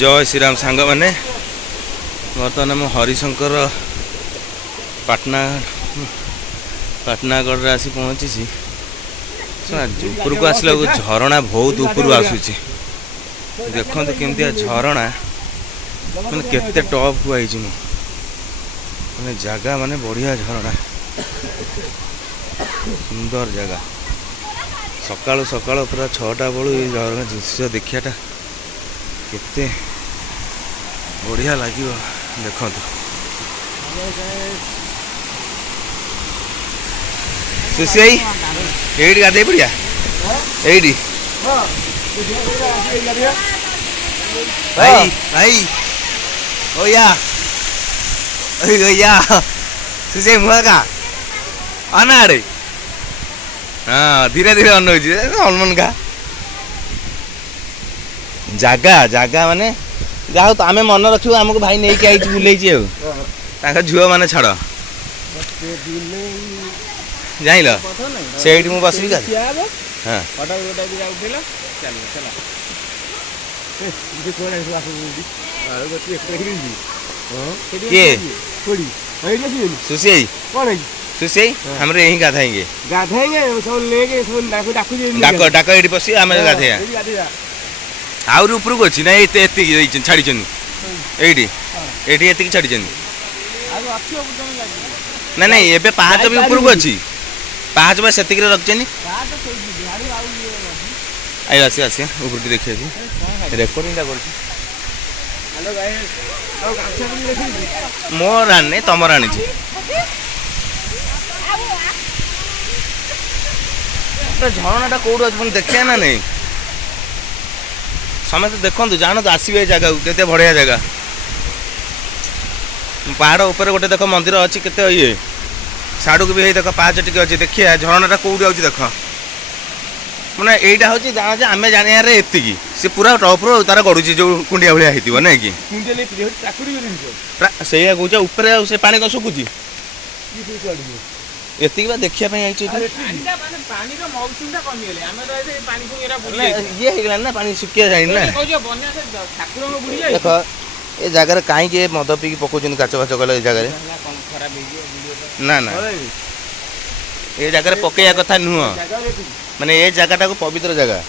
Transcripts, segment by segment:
जय श्रीराम सांग मैंने बर्तमान आम हरिशंकर पाटनागढ़ आसी पहुँची ऊपर को आसला झरणा बहुत ऊपर आसूची देखो केमती झरणा मैंने केते टॉप को आई मैंने जगह माने बढ़िया झरणा सुंदर जगह सकाळु सकाळु पूरा 6टा बेलू ये झरणा दृश्य देखियाटा केते बढ़िया लगे देखो सुशी ये गाधे पड़िया ये भाई भाई ओया ओया सुशी मुह का आना रे हाँ धीरे धीरे अलमन का जगह जगह माने जहाँ तो आम मन रखू आमको भाई नहीं आई बुले झुआ मैंने छाड़ जाइल से मु बसबी हाँ सुशी सुशी हमरे यहीं गाधेंगे डाक डाक ये पशि आम गाधे आउरी उपरको अच्छी ना ये छाड़ी ये छाड़ी ना नहीं ये पाहाच भी उपरको अच्छी पाहाच बस से रखी आई आस आस ऊपर देखिए रेकर्डिंग मोर आनी तुम आनी झरणाटा कौट अच्छे देखिए ना नहीं समस्त देखो जान तो आसवे जगह केते बढ़िया जगह पहाड़ ऊपर गोटे देख मंदिर अच्छी केते ये साड़ू भी देख पाँच टी अच्छी देखिए झरणाटा कौट आउची देख मैंने यहीटा हूँ जान आम जाने एति सी पूरा टॉप रो तार गड़ुची जो कुंडिया भाया होती ना कि से ऊपर से पानी कौन सुखुची एति देखा ये ना पानी सुखिया जाए ना देख ये जगार कहीं मद पी पकाउन काच फाच कल जगह ना ना ये जगह पकड़ा कथा नुह माने ये जगह पवित्र जगह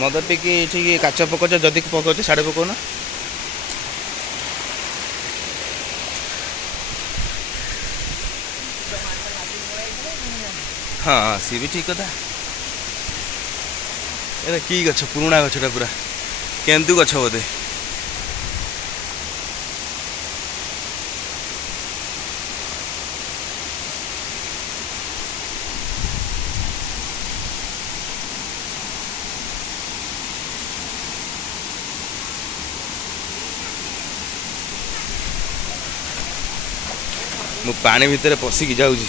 मद पीकी काच पकाच जदि पकाच साढ़े पकाउन हाँ सी भी ठीक कथा ये कि गछ पुराणा गछटा पूरा केन्दु गछ बोधे मु पानी भितर पशिकी जाऊँगी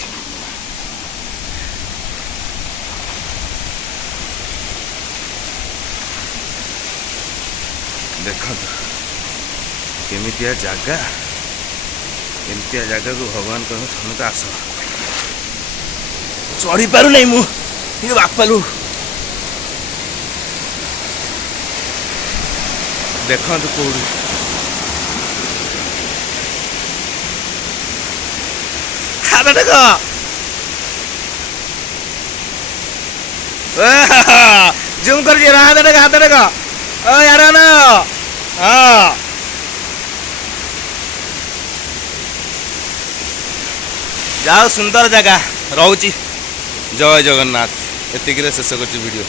देखो केमितिया जगह केमितिया जगह को भगवान कह समझ आस चढ़ी पारू नहीं मुझे बापालू देखो कौड़ी खाता देख जूम कर हाथ देख हाथ देख ओ यार ना हाँ जाओ सुंदर जगह रोची जय जगन्नाथ एतिक शेष कर वीडियो।